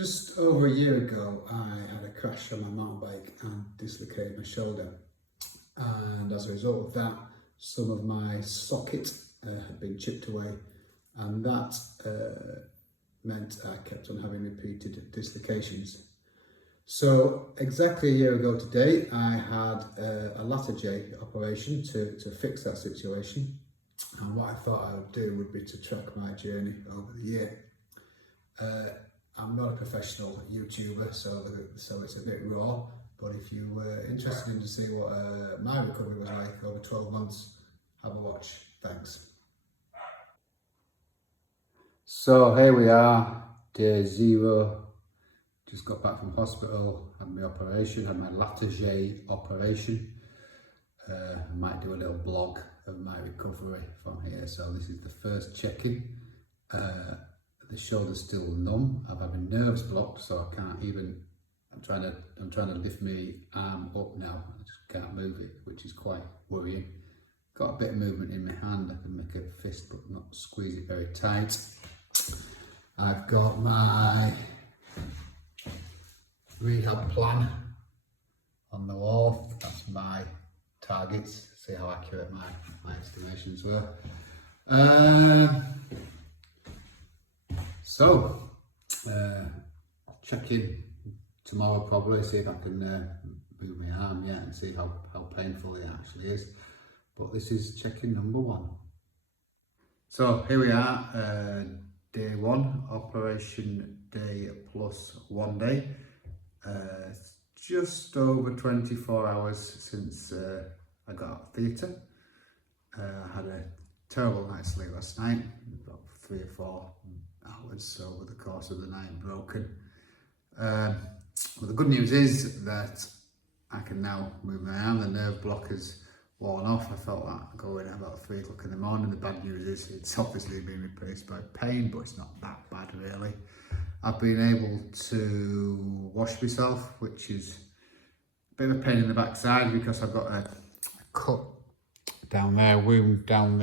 Just over a year ago, I had a crash on my mountain bike and dislocated my shoulder. And as a result of that, some of my socket had been chipped away, and that meant I kept on having repeated dislocations. So exactly a year ago today, I had a Latarjet operation to fix that situation. And what I thought I would do would be to track my journey over the year. I'm not a professional YouTuber, so it's a bit raw, but if you were interested in to see what my recovery was like over 12 months, have a watch. Thanks. So here we are, day 0. Just got back from hospital, had my operation, had my Latarjet operation. I might do a little blog of my recovery from here. So this is the first check-in. The shoulder's still numb. I'm having nerves blocked, so I can't even. I'm trying to lift my arm up now. I just can't move it, which is quite worrying. Got a bit of movement in my hand. I can make a fist, but not squeeze it very tight. I've got my rehab plan on the wall. That's my targets. See how accurate my estimations were. So, check in tomorrow probably, see if I can move my arm yet and see how painful it actually is. But this is check-in number 1. So here we are, day 1, operation day plus 1 day. Just over 24 hours since I got out of theatre. I had a terrible night's sleep last night, about 3 or 4 hours over the course of the night, broken. Well, the good news is that I can now move my arm. The nerve block has worn off. I felt that going at about 3 o'clock in the morning. The bad news is it's obviously been replaced by pain, but it's not that bad really. I've been able to wash myself, which is a bit of a pain in the backside because I've got a cut down there, wound down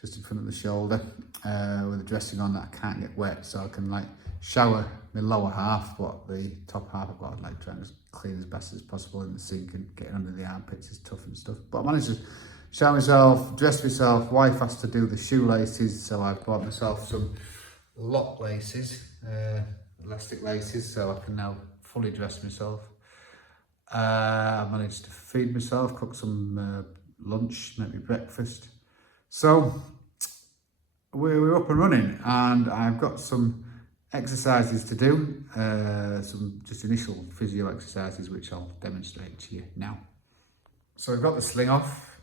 just in front of the shoulder, with a dressing on that I can't get wet, so I can like shower my lower half, but the top half I've got to like try and just clean as best as possible in the sink, and getting under the armpits is tough and stuff. But I managed to shower myself, dress myself. Wife has to do the shoelaces, so I've bought myself some lock laces, elastic laces, so I can now fully dress myself. I managed to feed myself, cook some lunch, make me breakfast. So we're up and running, and I've got some exercises to do, some just initial physio exercises which I'll demonstrate to you now. So we've got the sling off,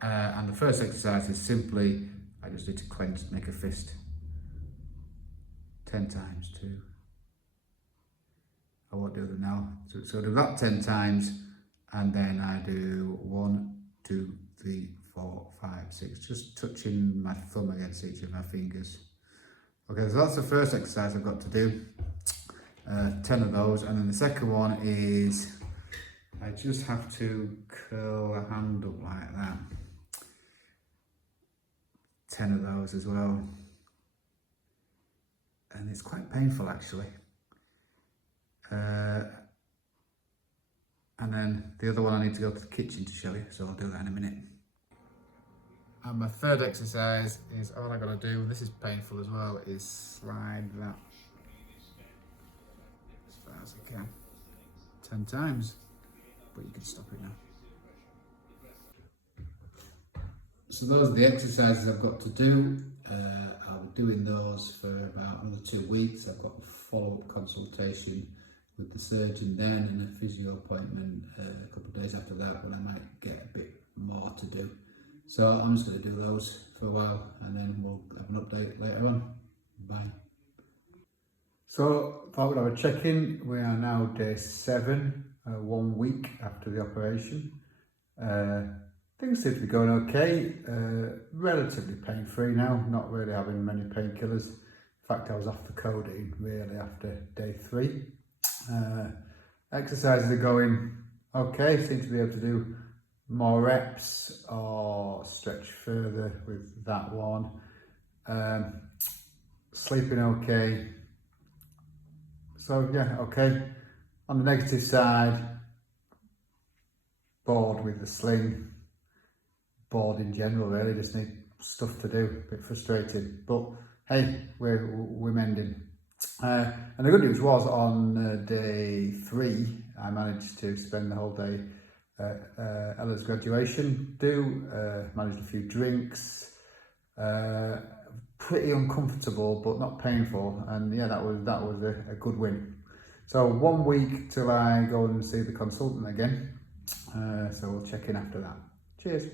and the first exercise is simply, I just need to clench, make a fist 10 times, 2. I won't do them now. So I do that 10 times, and then I do 1, 2, 3, 4, 5, 6, just touching my thumb against each of my fingers. Okay, so that's the first exercise I've got to do, 10 of those, and then the second one is I just have to curl a hand up like that, 10 of those as well, and it's quite painful actually. And then the other one I need to go to the kitchen to show you, so I'll do that in a minute. And my third exercise is, all I gotta do, and this is painful as well, is slide that as far as I can, 10 times, but you can stop it now. So those are the exercises I've got to do. I'll be doing those for about another 2 weeks. I've got a follow-up consultation with the surgeon then, and a physio appointment a couple of days after that, when I might get a bit more to do. So I'm just going to do those for a while, and then we'll have an update later on. Bye. So thought we'd have a check-in. We are now day 7, 1 week after the operation. Things seem to be going okay. Relatively pain-free now, not really having many painkillers. In fact, I was off the codeine really after day 3. Exercises are going okay, seem to be able to do more reps or stretch further with that one. Sleeping okay, So yeah, okay. On the negative side, bored with the sling, bored in general really, just need stuff to do, a bit frustrated, but hey, we're mending. And the good news was on day 3, I managed to spend the whole day at Ella's graduation managed a few drinks, pretty uncomfortable but not painful, and yeah, that was a good win. So 1 week till I go and see the consultant again, so we'll check in after that. Cheers.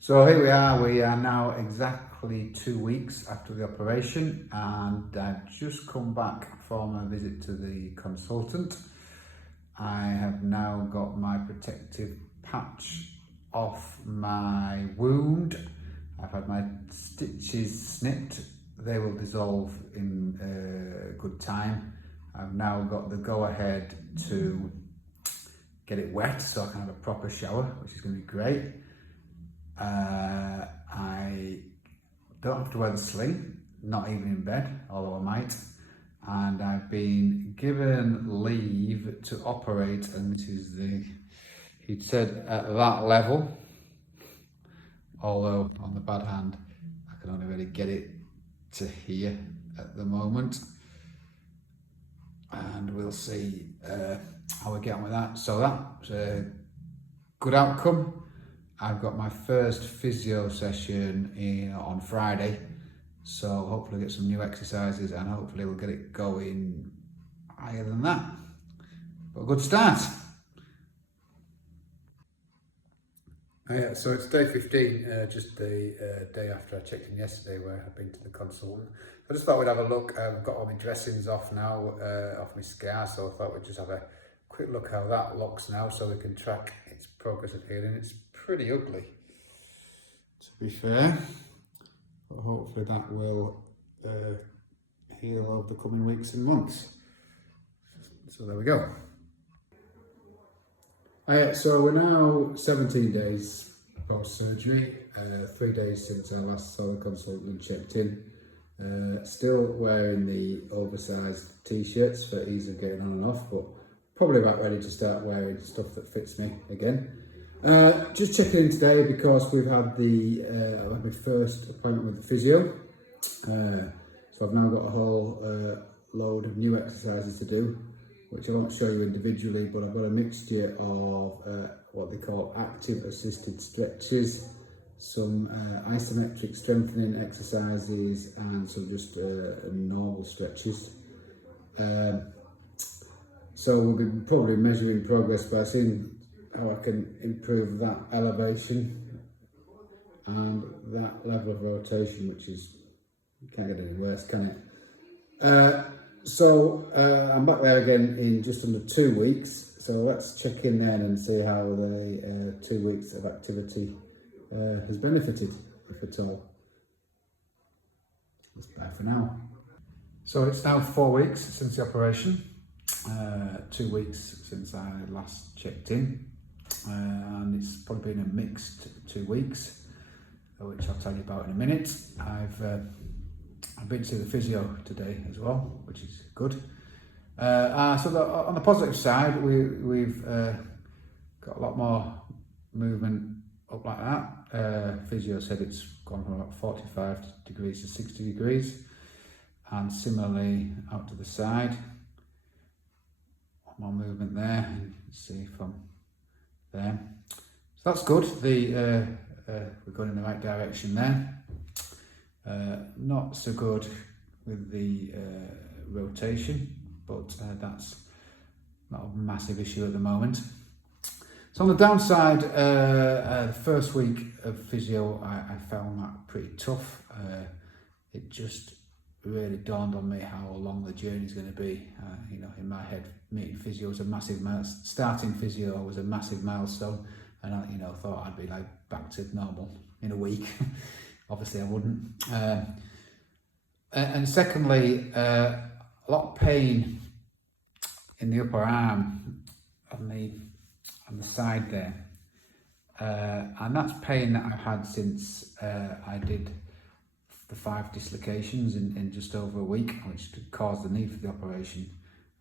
So here we are now exactly 2 weeks after the operation, and I've just come back from a visit to the consultant. I have now got my protective patch off my wound. I've had my stitches snipped. They will dissolve in good time. I've now got the go-ahead to get it wet so I can have a proper shower, which is going to be great. I don't have to wear the sling, not even in bed, although I might. And I've been given leave to operate, and this is he'd said at that level, although on the bad hand, I can only really get it to here at the moment. And we'll see how we get on with that. So that's a good outcome. I've got my first physio session on Friday, so hopefully get some new exercises and hopefully we'll get it going higher than that. But a good start. So it's day 15, just the day after I checked in yesterday where I've been to the consultant. I just thought we'd have a look. I've got all my dressings off now, off my scar, so I thought we'd just have a quick look how that looks now so we can track its progress of healing. It's pretty ugly, to be fair, but hopefully that will heal over the coming weeks and months. So there we go. So we're now 17 days post-surgery, 3 days since I last saw the consultant and checked in. Still wearing the oversized t-shirts for ease of getting on and off, but probably about ready to start wearing stuff that fits me again. Just checking in today because we've had my first appointment with the physio. So I've now got a whole load of new exercises to do, which I won't show you individually, but I've got a mixture of what they call active assisted stretches, some isometric strengthening exercises, and some just normal stretches. So we'll be probably measuring progress by seeing how I can improve that elevation and that level of rotation, which is, you can't get any worse, can it? So I'm back there again in just under 2 weeks. So let's check in then and see how the 2 weeks of activity has benefited, if at all. That's bye for now. So it's now 4 weeks since the operation, 2 weeks since I last checked in, and it's probably been a mixed 2 weeks, which I'll tell you about in a minute. I've been to see the physio today as well, which is good. So on the positive side, we've got a lot more movement up like that. Physio said it's gone from about 45 degrees to 60 degrees, and similarly out to the side. More movement there, you can see from there. So that's good. We're going in the right direction there. Not so good with the rotation, but that's not a massive issue at the moment. So on the downside, the first week of physio, I found that pretty tough. It just really dawned on me how long the journey is going to be. In my head, meeting physio was a massive starting physio was a massive milestone, and I thought I'd be like back to normal in a week. Obviously I wouldn't. And secondly, a lot of pain in the upper arm on the side there, and that's pain that I've had since I did the 5 dislocations in just over a week, which caused the need for the operation.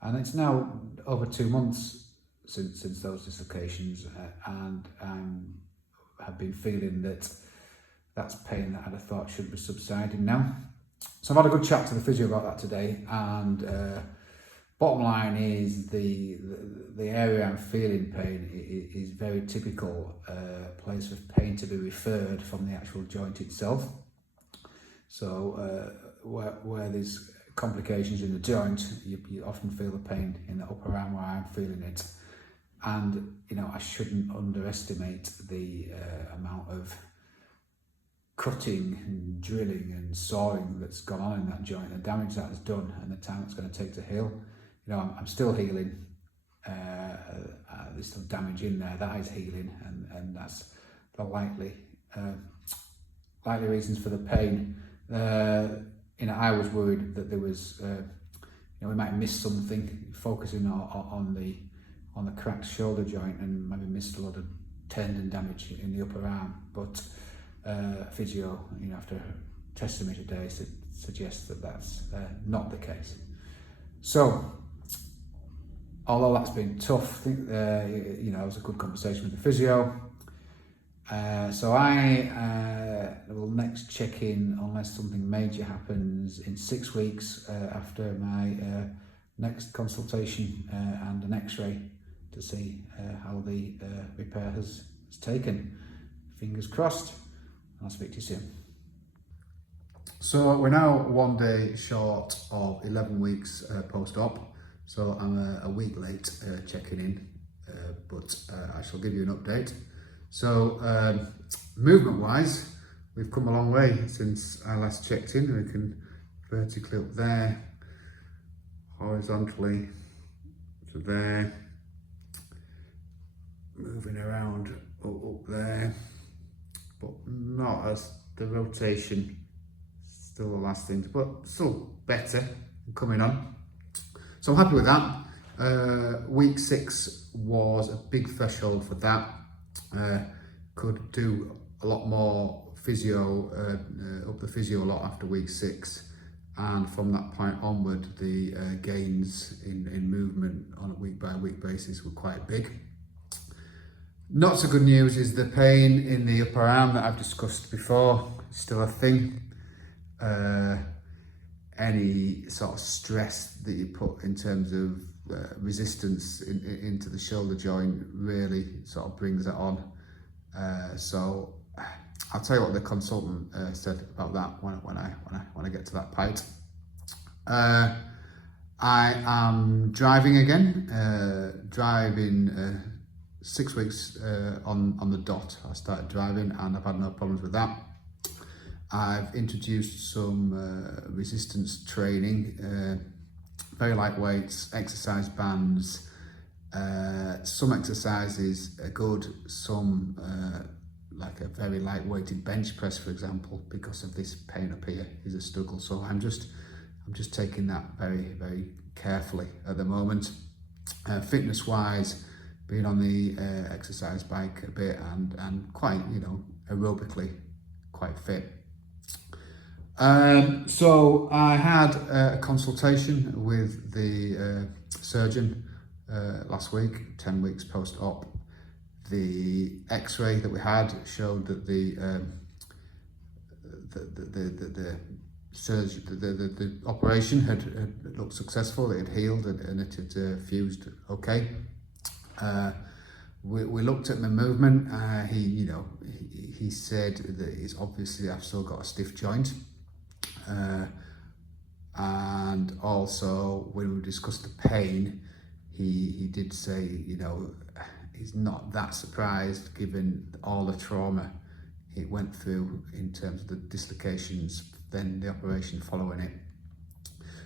And it's now over 2 months since those dislocations, and have been feeling that that's pain that I'd have thought should be subsiding now. So I've had a good chat to the physio about that today, and bottom line is the area I'm feeling pain is very typical place of pain to be referred from the actual joint itself. So where there's complications in the joint, you often feel the pain in the upper arm where I'm feeling it. And I shouldn't underestimate the amount of cutting and drilling and sawing that's gone on in that joint, the damage that has done, and the time it's going to take to heal. I'm still healing. There's still damage in there that is healing, and that's the likely reasons for the pain. I was worried that there was, we might miss something, focusing on the cracked shoulder joint, and maybe missed a lot of tendon damage in the upper arm. But physio, after testing me today, suggests that that's not the case. So, although that's been tough, I think it was a good conversation with the physio. So I will next check in, unless something major happens, in 6 weeks after my next consultation and an X-ray to see how the repair has taken. Fingers crossed. I'll speak to you soon. So we're now 1 day short of 11 weeks post-op. So I'm a week late checking in, but I shall give you an update. So movement-wise, we've come a long way since I last checked in. We can vertically up there, horizontally to there, moving around up there, but not as the rotation, still the last things, but still better coming on. So I'm happy with that. Week 6 was a big threshold for that. Could do a lot more physio, up the physio a lot after week 6, and from that point onward the gains in movement on a week by week basis were quite big. Not so good news is the pain in the upper arm that I've discussed before is still a thing. Any sort of stress that you put in terms of resistance into the shoulder joint really sort of brings it on. So I'll tell you what the consultant said about that when I get to that part. I am driving again. Driving 6 weeks on the dot. I started driving and I've had no problems with that. I've introduced some resistance training, very light weights, exercise bands. Some exercises are good, some like a very light weighted bench press, for example, because of this pain up here is a struggle. So I'm just taking that very, very carefully at the moment. Fitness wise, being on the exercise bike a bit and quite, aerobically quite fit. So I had a consultation with the surgeon last week, 10 weeks post-op. The X-ray that we had showed that the operation had looked successful. It had healed and it had fused okay. We looked at my movement. He said that it's obviously I've still got a stiff joint. And also when we discussed the pain, he did say, he's not that surprised given all the trauma it went through in terms of the dislocations, then the operation following it.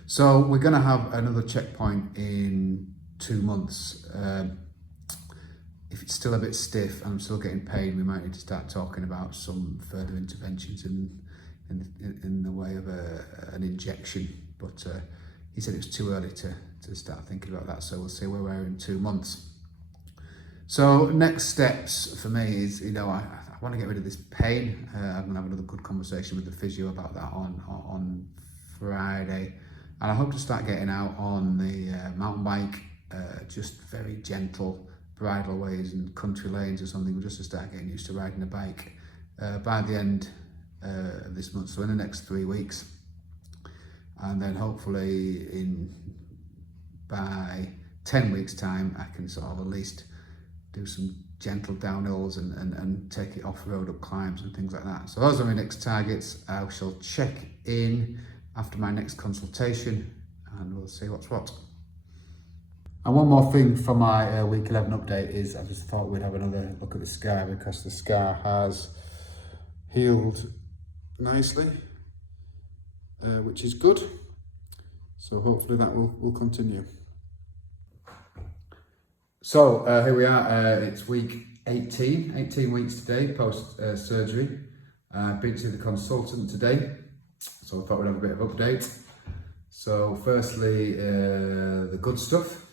So we're going to have another checkpoint in 2 months. If it's still a bit stiff and I'm still getting pain, we might need to start talking about some further interventions in the way of an injection. But he said it was too early to start thinking about that, so we'll see where we're in 2 months. So next steps for me is, I want to get rid of this pain. I'm going to have another good conversation with the physio about that on Friday. And I hope to start getting out on the mountain bike, just very gentle bridleways and country lanes or something, just to start getting used to riding a bike by the end of this month, so in the next 3 weeks. And then hopefully by 10 weeks time, I can sort of at least do some gentle downhills and take it off-road up climbs and things like that. So those are my next targets. I shall check in after my next consultation and we'll see what's what. And one more thing for my week 11 update is I just thought we'd have another look at the scar, because the scar has healed nicely, which is good. So hopefully that will continue. So here we are, it's week 18 weeks today post surgery. I've been to the consultant today, so I thought we'd have a bit of update. So firstly, the good stuff.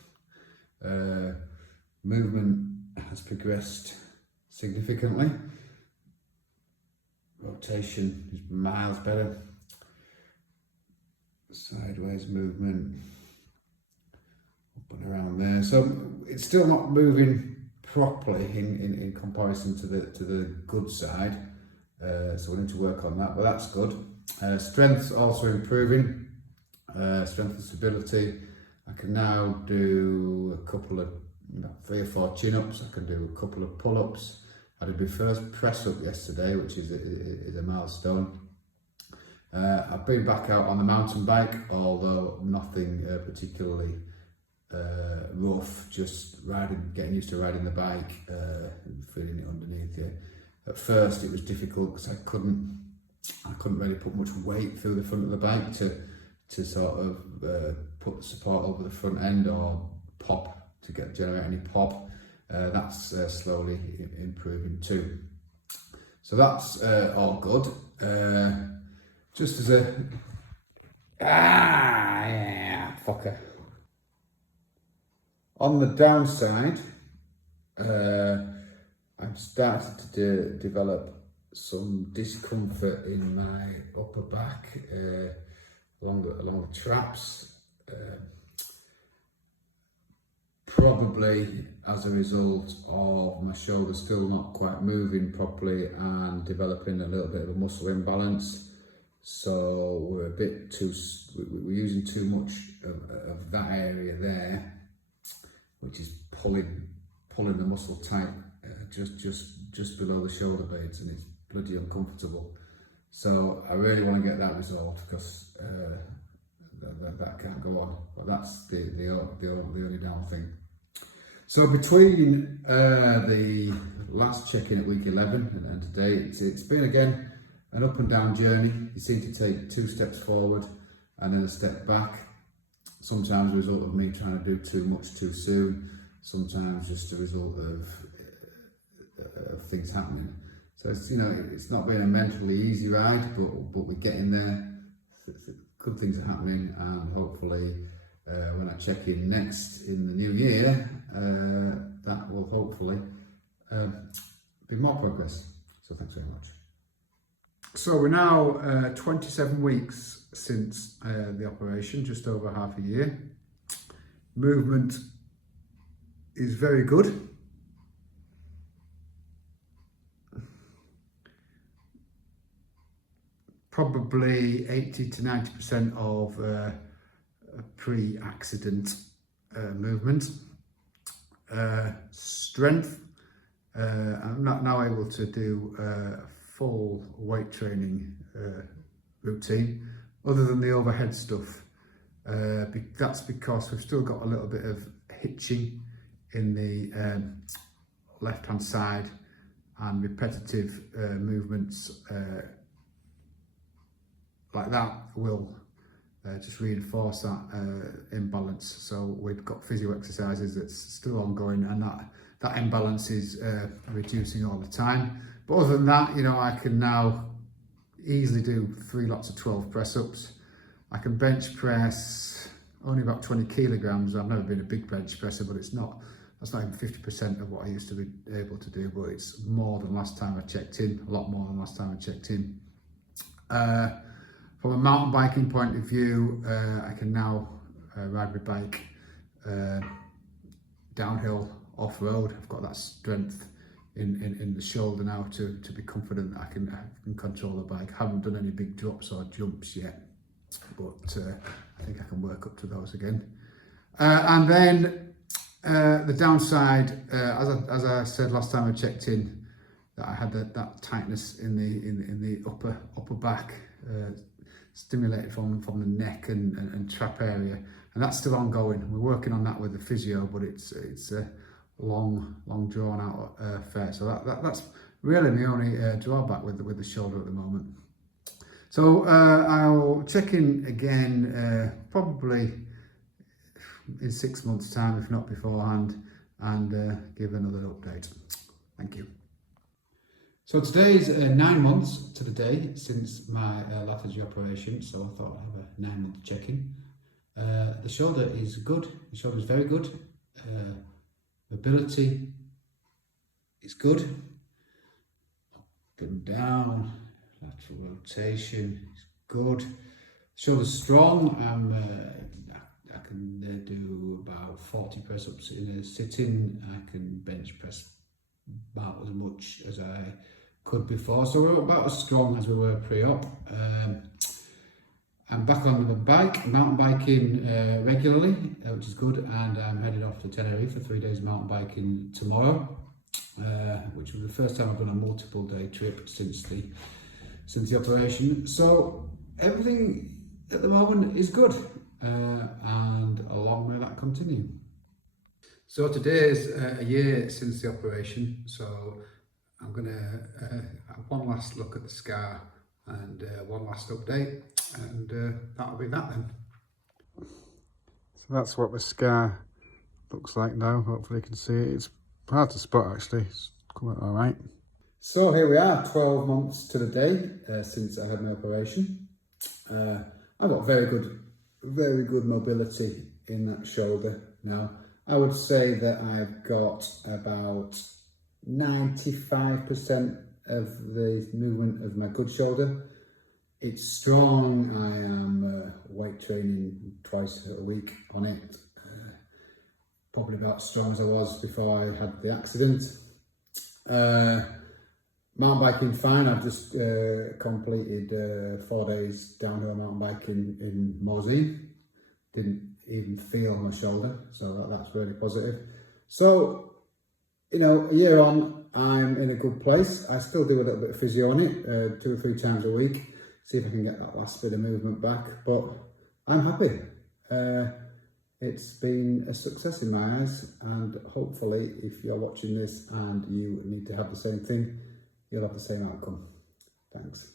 Movement has progressed significantly. Rotation is miles better. Sideways movement, up and around there. So it's still not moving properly in comparison to the good side. So we need to work on that, but that's good. Strength's also improving. Strength and stability. I can now do a couple of 3 or 4 chin-ups. I can do a couple of pull-ups. I did my first press-up yesterday, which is a milestone. I've been back out on the mountain bike, although nothing particularly rough, just getting used to riding the bike, feeling it underneath you. At first it was difficult because I couldn't really put much weight through the front of the bike to sort of put the support over the front end or pop to generate any pop. That's slowly improving too. So that's all good. Just as a fucker. On the downside, I'm starting to develop some discomfort in my upper back along the traps. Probably as a result of my shoulder still not quite moving properly and developing a little bit of a muscle imbalance. So we're using too much of that area there, which is pulling the muscle tight just below the shoulder blades, and it's bloody uncomfortable. So I really want to get that resolved, because that can't go on. But that's the only down thing. So between the last check-in at week 11 and today, it's been again an up and down journey. You seem to take 2 steps forward and then a step back. Sometimes a result of me trying to do too much too soon. Sometimes just a result of things happening. So it's not been a mentally easy ride, but we're getting there. Good things are happening, and hopefully when I check in next in the new year, that will hopefully be more progress. So thanks very much. So we're now 27 weeks since the operation, just over half a year. Movement is very good. Probably 80 to 90% of pre-accident movement. Strength, I'm not now able to do full weight training routine other than the overhead stuff. That's because we've still got a little bit of hitching in the left hand side, and repetitive movements like that will just reinforce that imbalance. So we've got physio exercises that's still ongoing, and that imbalance is reducing all the time. But other than that, I can now easily do 3 lots of 12 press-ups. I can bench press only about 20 kilograms. I've never been a big bench presser, but that's not even 50% of what I used to be able to do, but it's more than last time I checked in, a lot more than last time I checked in. From a mountain biking point of view, I can now ride my bike downhill, off-road. I've got that strength in the shoulder now to be confident that I can control the bike. I haven't done any big drops or jumps yet, but I think I can work up to those again. And then the downside, as I said last time I checked in, that I had that tightness in the upper back, stimulated from the neck and trap area, and that's still ongoing. We're working on that with the physio, but it's a long drawn out affair. So that's really the only drawback with the shoulder at the moment. So I'll check in again probably in 6 months' time, if not beforehand, and give another update. Thank you. So today's 9 months to the day since my Latarjet operation, so I thought I'd have a 9-month check-in. The shoulder is good, the shoulder is very good. Mobility is good. Up and down, lateral rotation is good. Shoulder's strong. I can do about 40 press-ups in a sitting. I can bench press about as much as I could before, so we're about as strong as we were pre-op. I'm back on the bike, mountain biking regularly, which is good, and I'm headed off to Tenerife for 3 days mountain biking tomorrow, which was the first time I've done a multiple day trip since the operation. So everything at the moment is good, and long may that continue. So today is a year since the operation, so I'm going to have one last look at the scar and one last update, and that'll be that then. So that's what the scar looks like now. Hopefully you can see it. It's hard to spot actually. It's come out all right. So here we are, 12 months to the day since I had my operation. I've got very good mobility in that shoulder now. I would say that I've got about 95% of the movement of my good shoulder. It's strong. I am weight training twice a week on it. Probably about as strong as I was before I had the accident. Mountain biking fine. I've just completed 4 days downhill mountain biking in Morzine. Didn't even feel my shoulder, so that's really positive. So, you know, a year on, I'm in a good place. I still do a little bit of physio on it, 2 or 3 times a week, see if I can get that last bit of movement back, but I'm happy. It's been a success in my eyes, and hopefully if you're watching this and you need to have the same thing, you'll have the same outcome. Thanks.